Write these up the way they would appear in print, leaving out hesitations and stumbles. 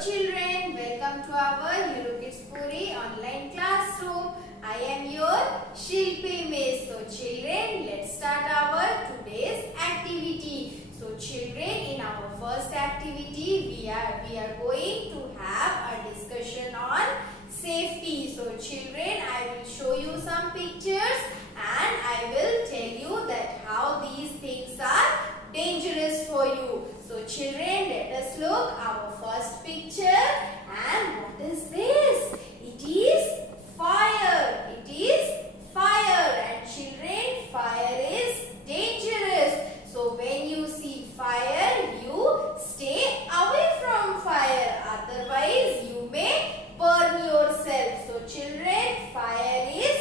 children, welcome to our Hero Kids Puri online classroom. I am your Shilpi Miss. So children, let's start our today's activity. So children, in our first activity, we are going to have a discussion on safety. So children, I will show you some pictures and I will tell you that how these things are dangerous for you. So children, let us look our first picture. And what is this? It is fire. It is fire. And children, fire is dangerous. So when you see fire, you stay away from fire. Otherwise, you may burn yourself. So children, fire is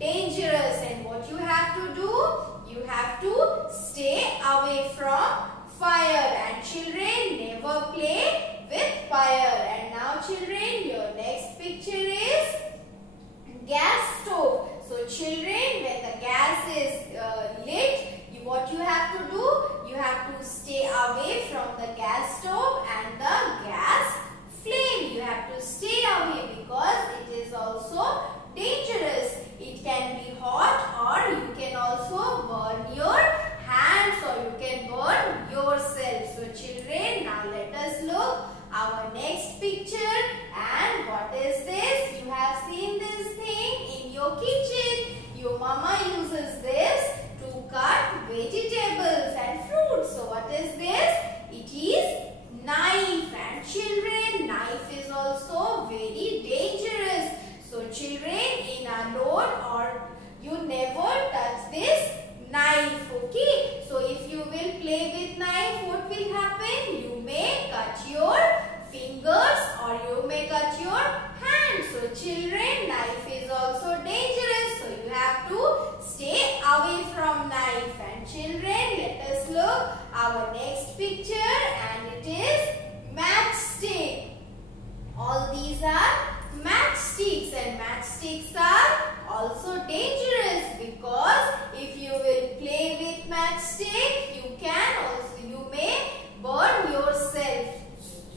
dangerous. And what you have to do? You have to stay away from fire. And children, never play with fire. And now children, your next picture is gas stove. So children, when the gas is lit, what you have to do? You have to stay away from the gas stove and the gas flame. You have to stay away because it is also dangerous. It can be hot or you can also burn your hands or you can burn yourself. So children, now let us look our next picture. And what is this? You have seen this thing in your kitchen. Your mama uses this to cut vegetables and fruits. So what is this? It is knife. And children, knife is also very dangerous. So children, in a road or you never touch this knife. Okay. So if you will play with knife, what will happen? You may cut your fingers or you may cut your hands. So children, knife is also dangerous. So you have to stay away from knife. And children, let us look our next picture and it is matchstick. All these are matchsticks and matchsticks are also dangerous because if you will play with matchstick, you may burn yourself.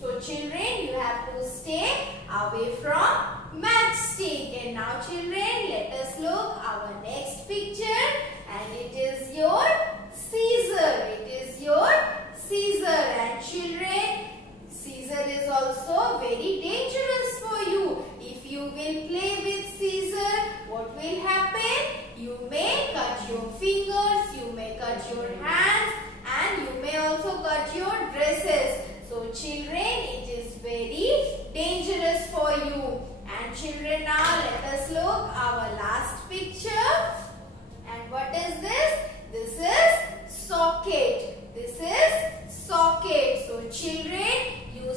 So children, you have to stay away from matchstick. And now children, let us look our next picture and it is your scissor. It is your scissor. And children, scissor is also very dangerous for you. If you will play with scissor, what will happen? You may cut your fingers, you may cut your hands and you may also cut your dresses. So children, it is very dangerous for you. And children, now let us look our last picture. And what is this? This is socket. This is socket. So children, you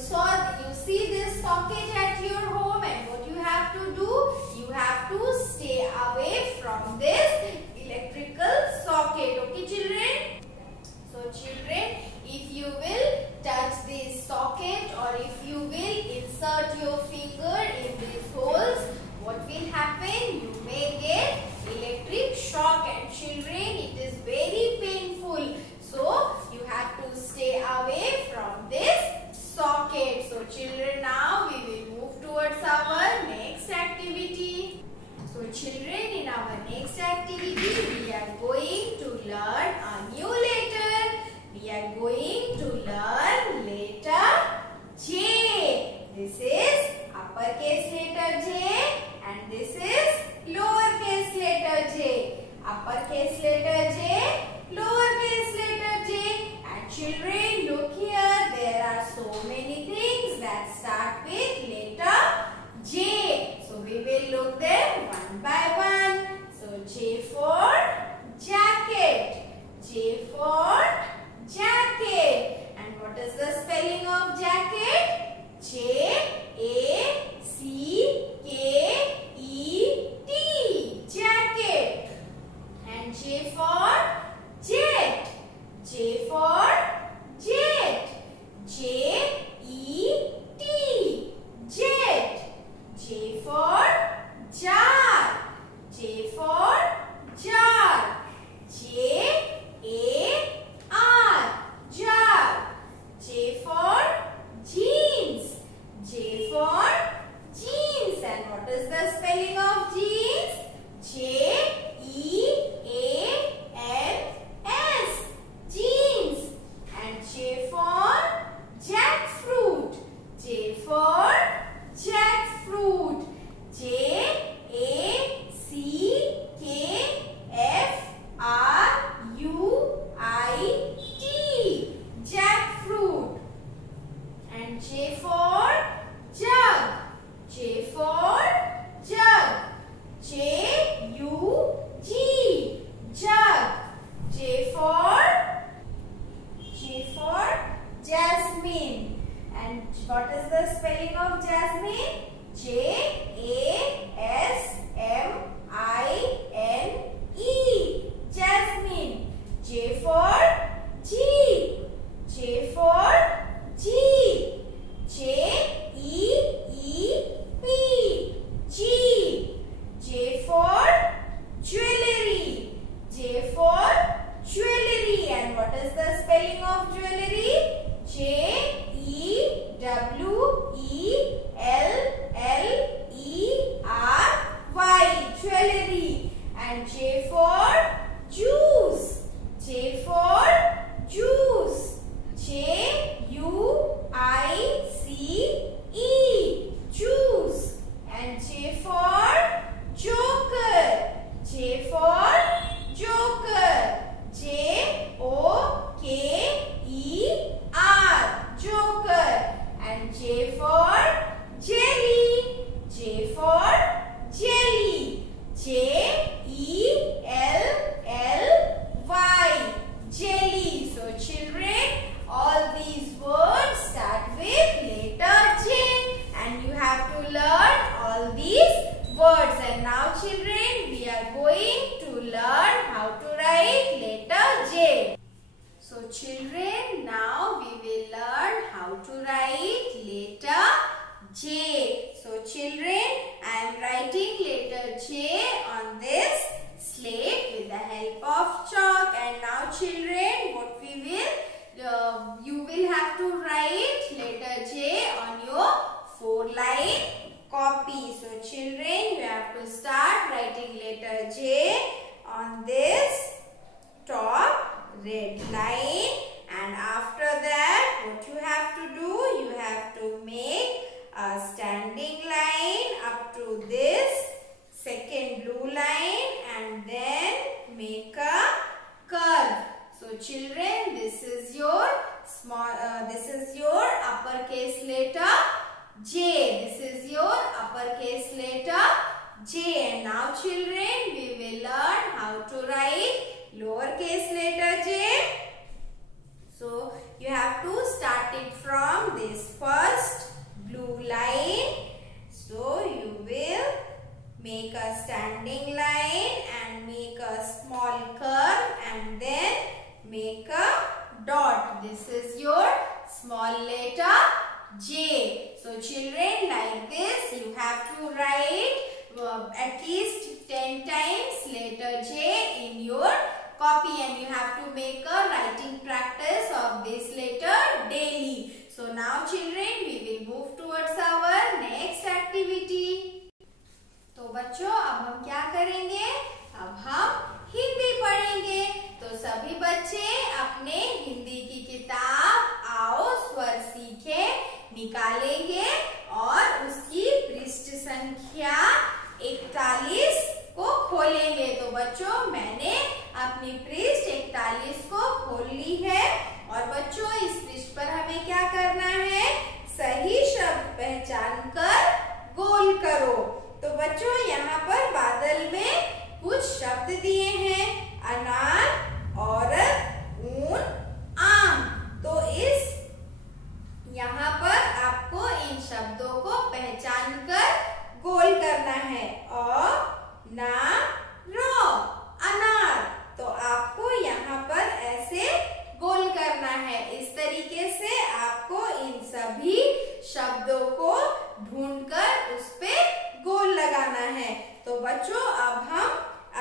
see this socket at your home and what you have to do? You have to stay away from this electrical socket. Okay children? So children, if you will touch this socket or if you will insert your finger in these holes, what will happen? You may get electric shock. And children, it is very painful. So you have to stay away from this socket. So children, now we will move towards our next activity. So children, in our next activity, we are going to learn a new letter. We are going to learn letter J. This is uppercase letter J and this is lowercase letter J. Uppercase letter J, lowercase letter J. And children, look here, there are so many things that start with letter J. So we will look them one by one. So J for jacket. J for jacket. And what is the spelling of jacket? J-A-C-K-E-T. Jacket. And J for jet. J for jet. J-E-T. Jet. J for jar. J for jar. J-A-R. Jar. J for Jeep. for jug. J for jug. J-U-G, jug. J for jasmine. And what is the spelling of jasmine? J-A-S-M-I-N-E, jasmine. J for jeep. J for jeep. J-E-E-P, jeep. J for jewelry. J for jewelry. And what is the spelling of jewelry? J-E-W-E-L-L-E-R-Y, jewelry. And J for juice. J for juice. J-U-I-C-E, juice. And J for joker. J for joker. J-O-K-E-R, joker. And J for jelly. J for jelly. J-E-L-L-Y, jelly. So children, all these words start with letter J, and you have to learn all these words. And now children, we are going to learn how to write letter J. So children, now we will learn how to write letter J. So children, I am writing letter J on this slate with the help of chalk. And now children, what we will you will have to write letter J on your 4-line copy. So children, you have to start writing letter J on this top red line. And after that, what you have to do, you have to make a standing line up to this second blue line and then make a curve. So children, this is your uppercase letter J. This is your uppercase letter J. And now children, we will learn how to write lowercase letter J. So you have to start it from this first blue line. So you will make a standing line and make a small curve and then make a dot. This is your small letter J. So children, like this you have to write at least 10 times letter J in your copy, and you have to make a writing practice of this letter daily. So now children, we will move towards our next activity. तो बच्चों, अब हम क्या करेंगे? अब हम हिंदी पढ़ेंगे। तो सभी बच्चे अपने हिंदी की किताब आओ स्वर सीखे निकालेंगे और उसकी पृष्ठ संख्या 41 को खोलेंगे। तो बच्चों, मैंने अपनी पृष्ठ 41 को खोल ली है। और बच्चों, इस पृष्ठ पर हमें क्या करना है? सही शब्द पहचान कर गोल करो। तो बच्चों, यहाँ पर बादल में कुछ शब्द दिए हैं, अनार, औरत, ऊन, आम। तो यहाँ पर आपको इन शब्दों को पहचान कर गोल करना है। अनार, तो आपको यहाँ पर ऐसे गोल करना है। इस तरीके से आपको इन सभी शब्दों को ढूंढकर उस पे गोल लगाना है। तो बच्चों, अब हम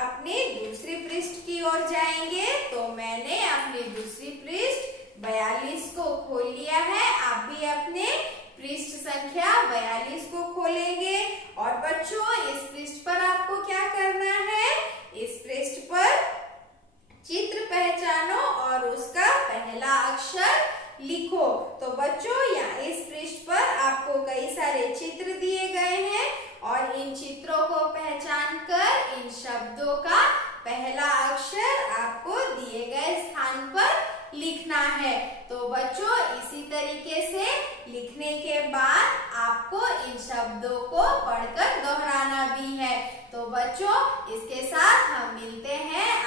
अपने दूसरी पृष्ठ की ओर जाएंगे। तो मैंने अपनी दूसरी पृष्ठ 42 को खोल लिया है। आप भी अपने पृष्ठ संख्या 42 को खोलेंगे। और बच्चों, इस पृष्ठ पर आपको क्या करना है? इस पृष्ठ पर चित्र पहचानो और उसका पहला अक्षर लिखो। तो बच्चों, यहाँ इस पृष्ठ पर आपको कई सारे चित्र दिए गए हैं और इन चित्रों को पहचान कर इन शब्दों का पहला अक्षर आपको दिए गए स्थान पर लिखना है। तो बच्चों इसी तरीके से लिखने के बाद आपको इन शब्दों को पढ़कर दोहराना भी है। तो बच्चों इसके साथ हम मिलते हैं